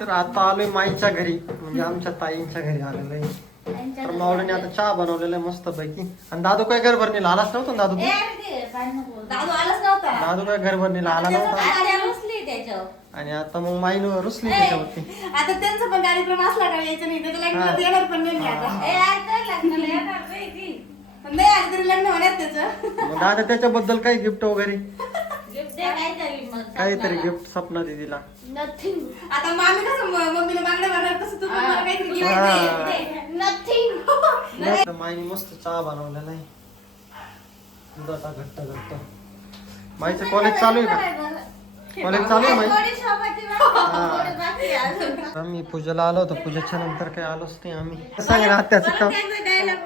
तर आता आलोय माईच्या घरी, म्हणजे आमच्या ताईंच्या घरी आलेलो आहे. तर मावळीने आता चहा बनवलेला आहे मस्त पैकी. आणि दादू काय घर भरणीला आलाच नव्हता ना दादू? दादू आलाच नव्हता. दादू काय घर भरणीला आला नव्हता. त्याच्यावर आणि आता मग माईनं रुसली त्याच्यावरती. आता त्यांचा पण कार्यक्रम असला का यायचं नाही त्याच्या लग्नात येणार पण नाही आता. लग्नाला येणार नाही ती. नाही आलं तरी लग्न होण्यात त्याचं. मग दादा त्याच्याबद्दल काही गिफ्ट वगैरे गिफ्ट द्या काहीतरी मग. काहीतरी गिफ्ट सपना दिदीला. नथिंग. आता मामी कसं मम्मीला मागण्या करणार तसं तू पण मला काहीतरी gift हा. दे. नथिंग. मस्त माईने मस्त चहा बनवलेला आहे. दुधाचा घट्ट घट्ट. माईचं कॉलेज चालू आहे का? कॉलेज चालू आहे माई? आम्ही पूजेला आलो होतो, पूजेच्या नंतर काही आलोच नाही आम्ही. सांग ना आत्याचं काम,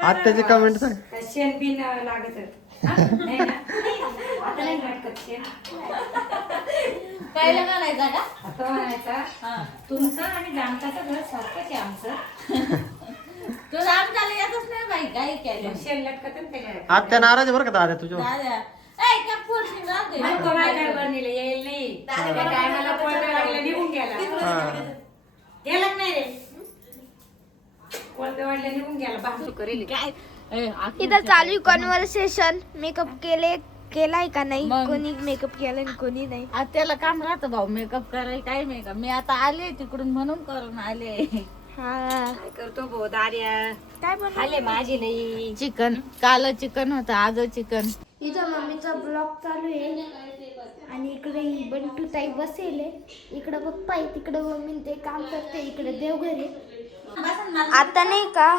आत्याची कमेंट सांग. शेण बिन लागत नाही ना? आता नाही नाटकत शेण. पहिलं घालायचा का? आता म्हणायचा तुमचं आणि जामताचं घर सारखंच आहे आमचं. तुला आमच्याला येतच नाही बाई काही केलं. शेण लटकत ना त्याच्यावर. आत्या नाराज आहे बरं का दादा तुझ्यावर? दादा ए का फोडशी जाऊ दे. आणि तो माझ्या बरणीला येईल नाही. त्या टायमाला कोणत्या वाडीला निघून गेला. हा. गेला का नाही रे? कोणत्या वाडीला निघून गेला बाजू करेल. काय इथं चालू आहे कन्व्हर्सेशन. मेकअप केलाय का नाही, मग. कोणी मेकअप केलाय आणि कोणी नाही. आज त्याला काम राहतं भाऊ मेकअप करायला. काय मेकअप मी आता आले तिकडून म्हणून करून आले. हा काय करतो भो दार्या. काय बनव आले माझी नाही. चिकन काल चिकन होतं आज चिकन. इथं मम्मीचा ब्लॉग चालू आहे आणि इकडे बंटू ताई बसेल आहे. इकडे पप्पा आहे, तिकडे मम्मी ते काम करते, इकडे देवघर आहे. आता नाही का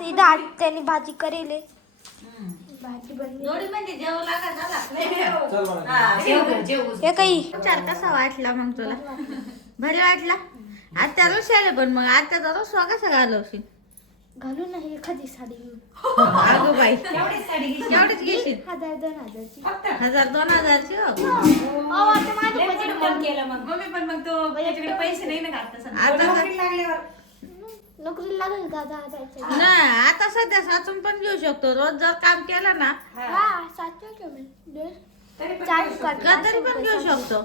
इथं आत्याने भाजी करेल आहे. भाजी बनली. जोडी म्हणजे जेवू लागा झाला. हे काही चार कसा वाटला मग तुला? भारी वाटला? आता रुशाले पण मग आता तर रुसवा कसा घालवशील? घालू नाही एखादी साडी घेऊन. अगं बाई एवढीच साडी घेतली. केवढीच घेशील? 1000-2000ची. फक्त 1000-2000ची हो. आता माझं लय बजेट कम केलं मग. मम्मी पण मग तो त्याच्याकडे पैसे नाही ना का आता सध्या. आता नोकरी लागल्यावर. नोकरीला लागेल का 10,000ची? ना आता सध्या साचून पण घेऊ शकतो. रोज जर काम केलं ना हा 700 कमी. तरी पण चार घेऊ काढ. शकतो. का तरी पण घेऊ शकतो.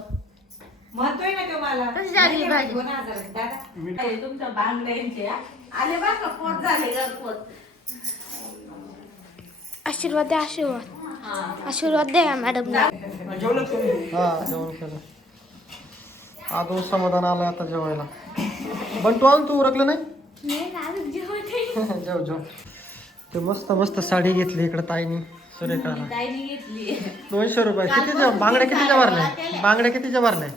म्हणतोय ना तो मला. कशी झाली भाजी? 2000 दादा. हे तुमच्या बांगड्यांचे आले बा का पोट झाले घरपोट. आशीर्वाद द्या, आशीर्वाद द्या मॅडम. हा जेवण केलं. आदो समाधान आलं आता जेवायला. बंटू आण तू उरकलं नाही? जेव जेव. ते मस्त मस्त साडी घेतली इकडे ताईनी सुरेखाला. ताईने घेतली 200 रुपये. कितीच्या बांगड्या कितीच्या भरल्या? बांगड्या कितीच्या भरल्या?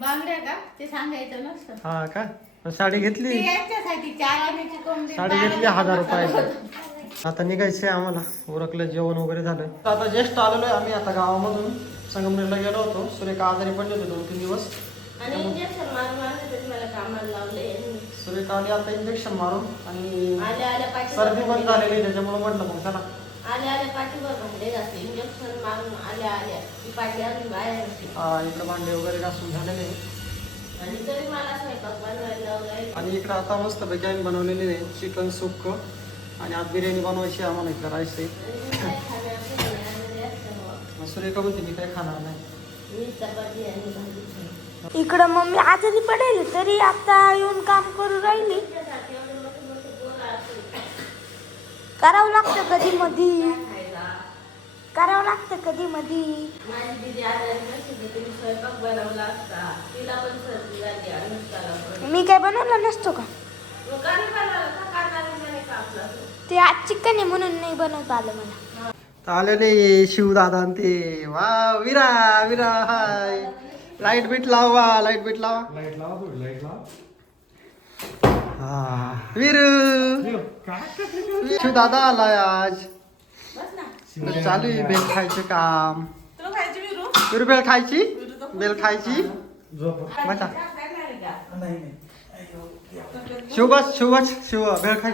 बांगड्या का ते सांगायचं नसतं. हा का? पण साडी घेतली. ते यांच्यासाठी 4 आण्याची कोंबडी. साडी घेतली 1000 रुपयाची. आता निघायचंय आम्हाला. उरकलं जेवण वगैरे झालं. आता जस्ट आलेलो आहे आम्ही आता गावामधून. संगमनेरला गेलो होतो. सुरेखा आजारी पडले होते 2-3 दिवस. आणि इंजेक्शन मारून मला कामाला लावले. सुरेखा आली आता इंजेक्शन मारून आणि आल्या आल्या पाठी सर्दी पण झालेली आहे, त्याच्यामुळे म्हटलं मग चला. आल्या आल्या पाठीवर भांडे घासले. इंजेक्शन मारून आल्या आल्या ती पाठी अजून बाहेर होती. इकडे भांडे वगैरे घासून झालेले आहे. आणि तरी मला स्वयंपाक बनवायला लावलाय. आणि इकडे आता मस्त पैकी आम्ही बनवलेले आहे चिकन सुक्क. आणि आज बिर्याणी बनवायची आम्हाला. इकडे राईस आहे. सुरेखा म्हणते मी काही खाणार नाही. मी चपाती आणि भाजी. इकडं मम्मी आजारी पडेल तरी आता येऊन काम करू राहिली. करावं लागतं कधी मधी, करावं लागतं कधी मधी. माझी दीदी आजारी नसते तर तिने स्वयंपाक बनवला असता. तिला पण सर्दी झाली अनुष्काला पण. मी काय बनवलं नसतो का? मग कधी बनवलं का करणार म्हणे का आपला तो? ते आज चिकन आहे म्हणून नाही बनवता आलं मला. आलेले शिवदादा आणि ते वा विरा विरा हाय. लाईट बीट लावा, लाईट बीट लावा. हा विरू शिवदादा आलाय आज. तर चालू आहे बेल खायचे काम. विरू बेल खायची, बेल खायची. बसा शिव बस, शिव बस, शिव बेल खाय.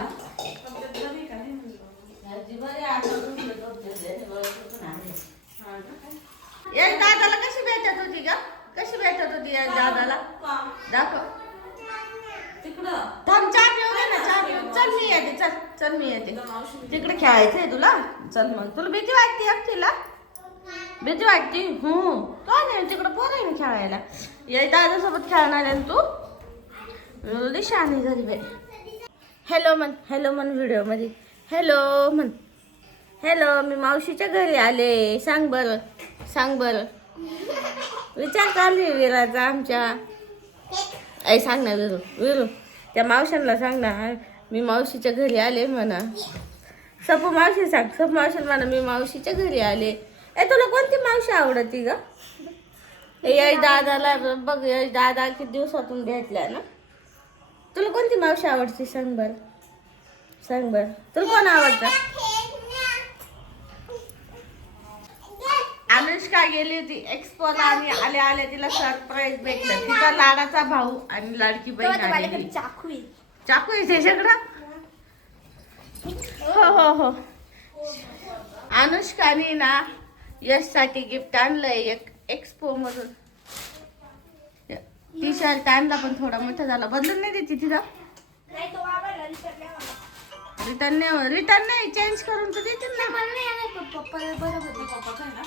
एक दादाला कशी भेटत होती का? कशी भेटत होती या दादाला? दाखव तिकडं. थांब चहा पिऊ दे ना, चहा पिऊ. चल मी येते, चल चल मी येते. तिकडे खेळायचंय तुला. चल मग. तुला भीती वाटते एकटीला? भीती वाटते? हो. काय नाही तिकडं पोरं आहे खेळायला. या दादासोबत खेळणार आहे तू? एवढी शहाणी झाली बाई. हॅलो म्हण व्हिडिओमध्ये. हॅलो म्हण. हॅलो, मी मावशीच्या घरी आले. सांग बरं. विचार चालू आहे विराचा आमच्या. ऐ सांग ना विरू त्या मावशांना सांग ना, मी मावशीच्या घरी आले म्हणा. सपू मावशी सांग. सपू मावशी म्हणा मी मावशीच्या घरी आले. तुला कोणती मावशी आवडती ग? यश दादाला बघ, यश दादा किती दिवसातून भेटल्या ना. तुला कोणती मावशी आवडते सांग बर. तुला कोण आवडतं? अनुष्का गेली होती एक्सपोला आणि आल्या तिला सरप्राईज भेटलं. तिचा लाडाचा भाऊ आणि लाडकी बहीण आलेली. चाकू आहे त्याच्याकडं. हो अनुष्काने ना यशसाठी गिफ्ट आणलंय एक एक्सपो मधून. टी शर्ट आणला पण थोडा मोठा झाला. बदलून नाही देते तिला. रिटर्न नाही चेंज करून तर देतील ना.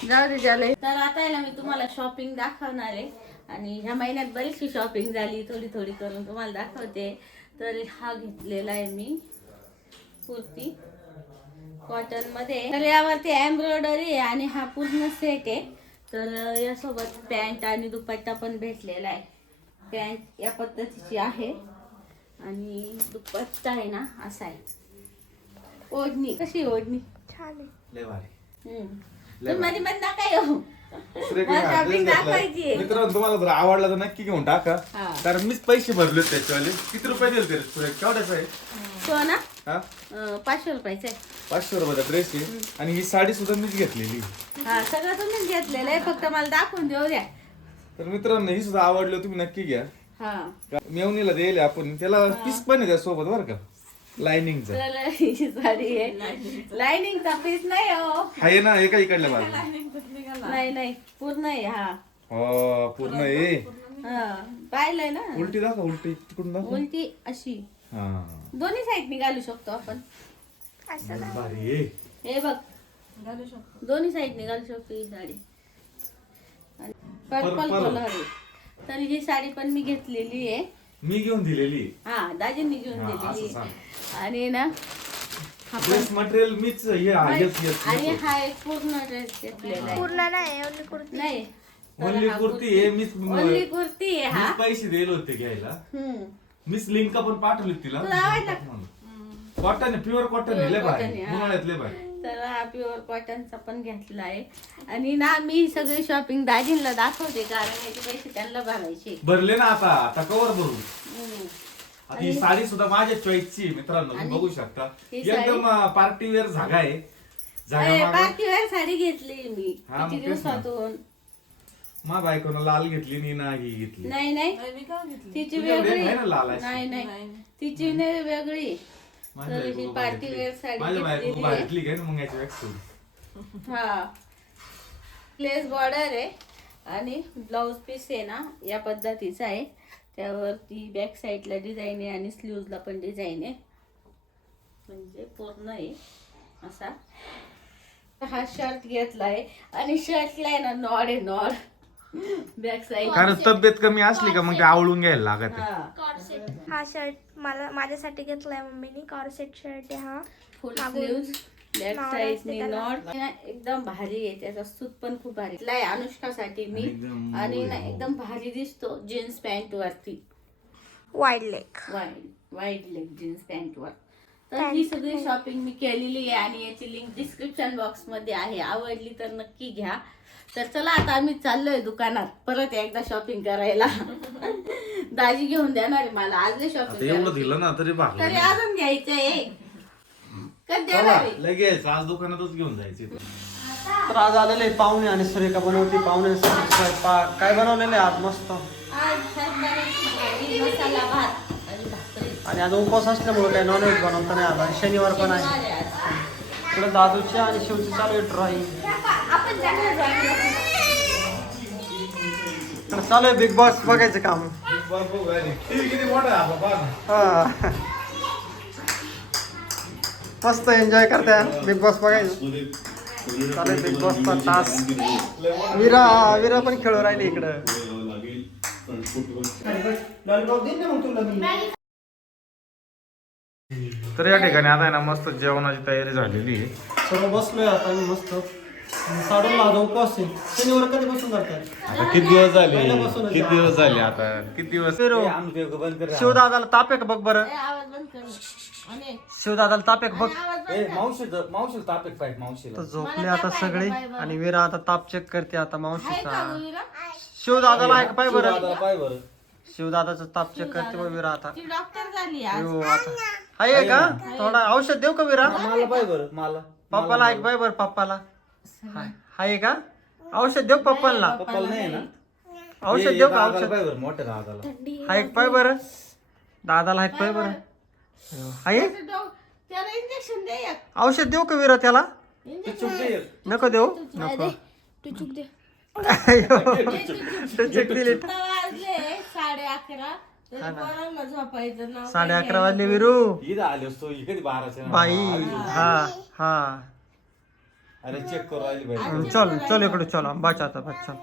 जाऊ दे झालंय. तर आता आहे ना मी तुम्हाला शॉपिंग दाखवणार आहे. आणि ह्या महिन्यात बरीचशी शॉपिंग झाली. थोडी करून तुम्हाला दाखवते. तर हा घेतलेला आहे मी कुर्ती कॉटन मध्ये. तर यावरती एम्ब्रॉयडरी आहे आणि हा पूर्ण सेट आहे. तर यासोबत पॅन्ट आणि दुपट्टा पण भेटलेला आहे. पॅन्ट या पद्धतीची आहे आणि दुपट्टा आहे ना असा आहे. ओढणी कशी ओढणी छान आहे. लय भारी. मध्ये नका येऊ. शॉपिंग दाखवायची. मित्रांनो तुम्हाला जर आवडला तर नक्की घेऊन टाका. हा. कारण मीच पैसे भरले त्याच्यावाले. किती रुपये दिले ते सुरेख? केवढ्याचा आहे तो ना हा? 500 रुपयाचा आहे. 500 रुपयाचा ड्रेस आहे. आणि ही साडी सुद्धा मीच घेतलेली. हा सगळं तुम्हीच घेतलेलं आहे. फक्त मला दाखवून देऊ द्या. तर मित्रांनो ही सुद्धा आवडली तुम्ही नक्की घ्या. हा मेवणीला देईल आपण. त्याला पीस पण आहे त्यासोबत बरं का, लाइनिंगचा. तर ही साडी आहे. लाइनिंगचा पीस नाही हो. आहे ना एका इकडल्या बाजूला. नाही पूर्ण आहे. हा हो पूर्ण आहे. हा पाहिलंय ना. उलटी दाखव. उलटी तिकडून दाखव. उलटी अशी हा दोन्ही साईडनी घालू शकतो आपण. भारी आहे. हे बघ दोन्ही साईडनी घालू शकतो ही साडी. पर्पल कलर आहे. तर ही साडी पण मी घेतलेली आहे. मी घेऊन दिलेली. हा दाजींनी घेऊन हा, असं दिलेली. सांग. आणि ना हा पण ड्रेस मटेरियल मीच हे आणि हा एक पूर्ण ड्रेस घेतलेला आहे. पूर्ण नाही ओन्ली कुर्ती. नाही ओनली कुर्ती आहे. मीच ओनली कुर्ती आहे. हा पैसे दिले होते घ्यायला. हम्म मीच लिंक पण पाठवली तिला. तुला आवडला? कॉटन आहे, प्युअर कॉटन आहे. लय Pure भारी. cotton आहे, हा. उन्हाळ्यात लय भारी. तर हा प्युअर कॉटनचा पण घेतला आहे. आणि ना मी सगळी शॉपिंग दाजींना दाखवते कारण याचे पैसे त्यांना भरायचे. भरले ना आता कवर भरू. हम्म. आता ही साडी सुद्धा माझ्या चॉईसची मित्रांनो तुम्ही बघू शकता. ही साडी- एकदम पार्टी वेअर जागा आहे. जागा मागं- पार्टीवेअर साडी घेतली मी हा, मग किती तेच ना. दिवसातून. मा बायकोनं लाल घेतली नी ना ही घेतली. नाही तिची तुझ्याकडे वेगळी. आहे ना लाल अशी? नाही तिची नाही वेगळी. माझ्या तर ही बायकोला पार्टीवेअर भारीतली. साडी माझ्या बायको घेतलेली आहे. भारीतली काय ना मग याची वॅक्स. हा प्लेस बॉर्डर आहे आणि ब्लाउज पीस आहे ना या पद्धतीचा आहे. त्यावरती बॅक साईडला डिझाईन आहे आणि स्लीव्हजला पण डिझाईन आहे. म्हणजे पूर्ण आहे असा. हा शर्ट घेतला आहे आणि शर्टला आहे ना नॉड आहे नॉड बॅक साईड. कारण तब्येत कमी असली का मग ते आवळून घ्यायला लागत आहे. हा हा शर्ट माझ्यासाठी घेतलाय मम्मीनी. कॉर्सेट शर्ट आहे हा. फुल मागून स्लीव्ज बॅक नॉड साईडनी असते त्याला. नॉट एकदम भारी आहे. त्याचा सूत पण खूप भारी आहे. अनुष्कासाठी मी एकदम आणि ना एकदम भारी दिसतो जीन्स पॅन्ट वरती. Wide leg. Wide leg jeans pant वर. तर ही सगळी शॉपिंग मी केलेली आहे आणि याची लिंक डिस्क्रिप्शन बॉक्स मध्ये आहे. आवडली तर नक्की घ्या. तर चला आता आम्ही चाललोय दुकानात परत एकदा शॉपिंग करायला. दाजी घेऊन देणार आहे मला आज शॉपिंग. एवढं दिलं ना तरी भागलं तरी नाही. अजून घ्यायचंय. कधी देणार चला, आहे? लगेच आज दुकानातच घेऊन जायचे. तर आज आलेले पाहुणे आणि सुरेखा बनवती पाहुण्यांसाठी स्वयंपाक. काय बनवलेलं आहे आज मस्त. आज हरभऱ्याची भाजी, मसाला भात आणि भाकरी. आणि आज उपवास असल्यामुळे काही नॉनव्हेज बनवता नाही आला. शनिवार पण आहे. शनिवार आहे आज. इकडे दादूची आणि शिवची चालू आहे ड्रॉइंग. आपण जाणार ड्रॉइंगला. इकडे चालू आहे बिग बॉस बघायचं काम. टीव्ही किती मोठा आहे बाबा. हा मस्त एन्जॉय करताय बिग बॉस बघायचं. चालेल बिग बॉसचा टास्क. विरा पण खेळू राहिली इकडं. लॉलीपॉप देईन ना मग तुला मी. तर या ठिकाणी आता आहे ना मस्त जेवणाची तयारी झालेली आहे. सर्व बसलोय आता मी मस्त. साडून माझा उपवास आहे. शनिवार कधीपासून करताय? आता किती दिवस झाले पहिल्यापासूनच किती दिवस झाले आता किती दिवस शिवदादाला ताप आहे का बघ बरं. ए, आवाज बंद कर आणि शिवदादाला ताप आहे का बघ. आवाज बंद कर. मावशी तापेक पाहिजे मावशीला. तर झोपले आता सगळे आणि वीरा आता ताप चेक करते आता आहे मावशीचा. का गं विरा? शिवदादाला आहे का पाय बरं. पाय बरं. शिवदादाचा ताप चेक करते बघ वीरा आता. ती डॉक्टर झाली आज. हो आता आहे का थोडा औषध देऊ का वीरा. मला पाय बरं मला पप्पाला आहे का पाय बरं पप्पाला आहे का औषध देऊ का पप्पाला. पप्पाला नाही ना औषध देऊ का औषध पाय बरं मोठ्या दादाला. आहे का पाय बरं. दादाला आहे का पाय बरं. आहे त्याला इंजेक्शन दे एक. औषध देऊ का वीरा त्याला. नको देऊ नको. तू चुक दे. टचक दिली. आता वाजले 11:30. तरी पोरांना झोपायचं नाव 11:30 वाजले वीरू. इथं आले असतो कधी 12च्या बाई हा हा अरे चेक करू राहिली बाई. चल चल इकडे चल बच आता बच चल.